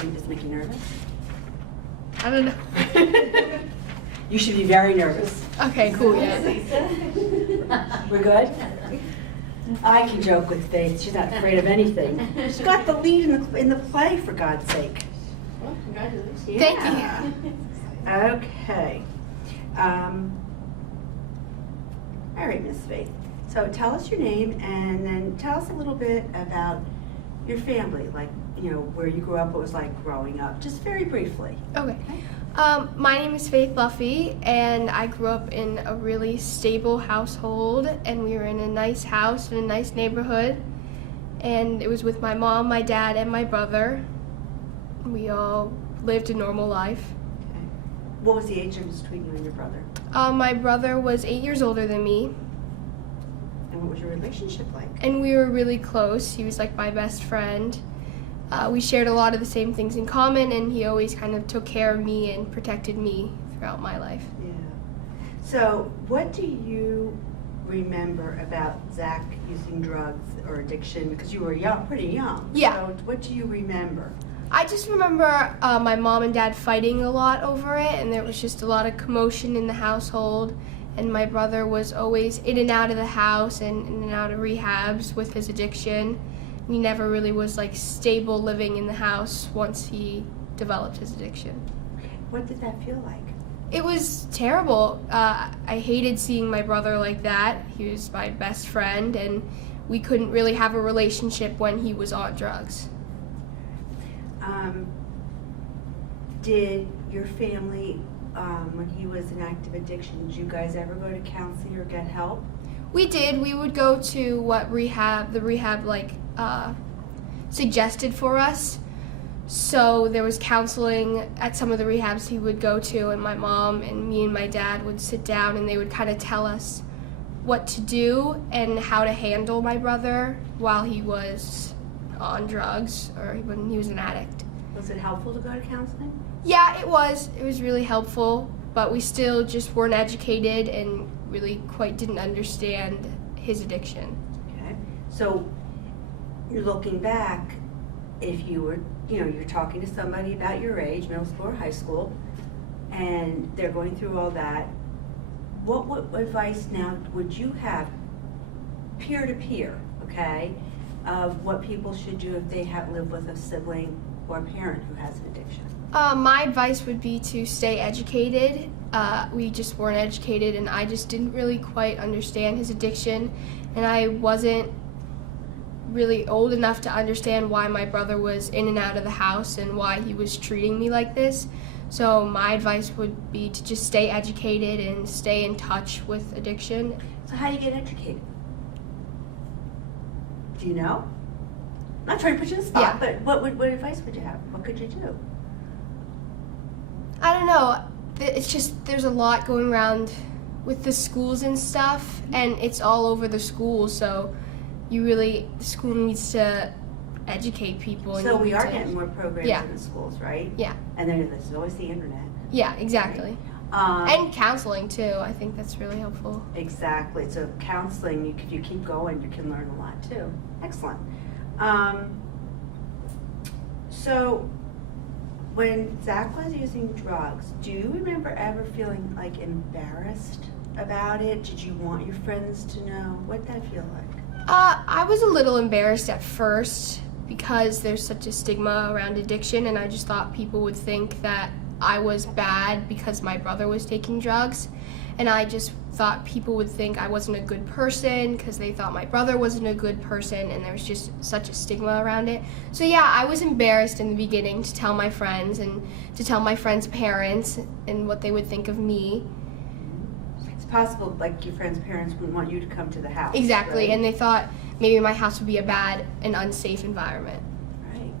Does it make you nervous? I don't know. You should be very nervous. Okay, cool, yeah. We're good? I can joke with Faith. She's not afraid of anything. She's got the lead in the play, for God's sake. Well, congratulations. Thank you. Okay. All right, Miss Faith. So tell us your name and then tell us a little bit about your family, like, you know, where you grew up, what it was like growing up, just very briefly. Okay. My name is Faith Buffy, and I grew up in a really stable household, and we were in a nice house in a nice neighborhood, and it was with my mom, my dad, and my brother. We all lived a normal life. Okay. What was the age difference between you and your brother? My brother was 8 years older than me, And what was your relationship like? and we were really close. He was like my best friend. We shared a lot of the same things in common, and he always kind of took care of me and protected me throughout my life. Yeah. So what do you remember about Zach using drugs or addiction? Because you were young, pretty young. Yeah. So what do you remember? I just remember my mom and dad fighting a lot over it, and there was just a lot of commotion in the household, and my brother was always in and out of the house and in and out of rehabs with his addiction. He never really was like stable living in the house once he developed his addiction. What did that feel like? It was terrible. I hated seeing my brother like that. He was my best friend, and we couldn't really have a relationship when he was on drugs. Did your family, when he was in active addiction, did you guys ever go to counseling or get help? We did. We would go to what the rehab suggested for us. So there was counseling at some of the rehabs he would go to, and my mom and me and my dad would sit down and they would kind of tell us what to do and how to handle my brother while he was on drugs or when he was an addict. Was it helpful to go to counseling? Yeah, it was. It was really helpful, but we still just weren't educated and really quite didn't understand his addiction. Okay. So you're looking back, if you were, you know, you're talking to somebody about your age, middle school or high school, and they're going through all that, what advice now would you have, peer to peer, okay, of what people should do if they live with a sibling or a parent who has an addiction? My advice would be to stay educated. We just weren't educated, and I just didn't really quite understand his addiction, and I wasn't really old enough to understand why my brother was in and out of the house and why he was treating me like this. So my advice would be to just stay educated and stay in touch with addiction. So how do you get educated? Do you know? I'm not trying to put you in the spot, Yeah. but what advice would you have? What could you do? I don't know. It's just there's a lot going around with the schools and stuff, and it's all over the school, so the school needs to educate people. So we are getting more programs Yeah. in the schools, right? Yeah. And then there's always the internet. Yeah, exactly. And counseling too. I think that's really helpful. Exactly. So counseling, if you keep going, you can learn a lot too. Excellent. So when Zach was using drugs, do you remember ever feeling like embarrassed about it? Did you want your friends to know? What'd that feel like? I was a little embarrassed at first because there's such a stigma around addiction, and I just thought people would think that I was bad because my brother was taking drugs, and I just thought people would think I wasn't a good person because they thought my brother wasn't a good person, and there was just such a stigma around it. So yeah, I was embarrassed in the beginning to tell my friends and to tell my friends' parents and what they would think of me. It's possible, like, your friends' parents wouldn't want you to come to the house. Exactly, right? and they thought maybe my house would be a bad and unsafe environment.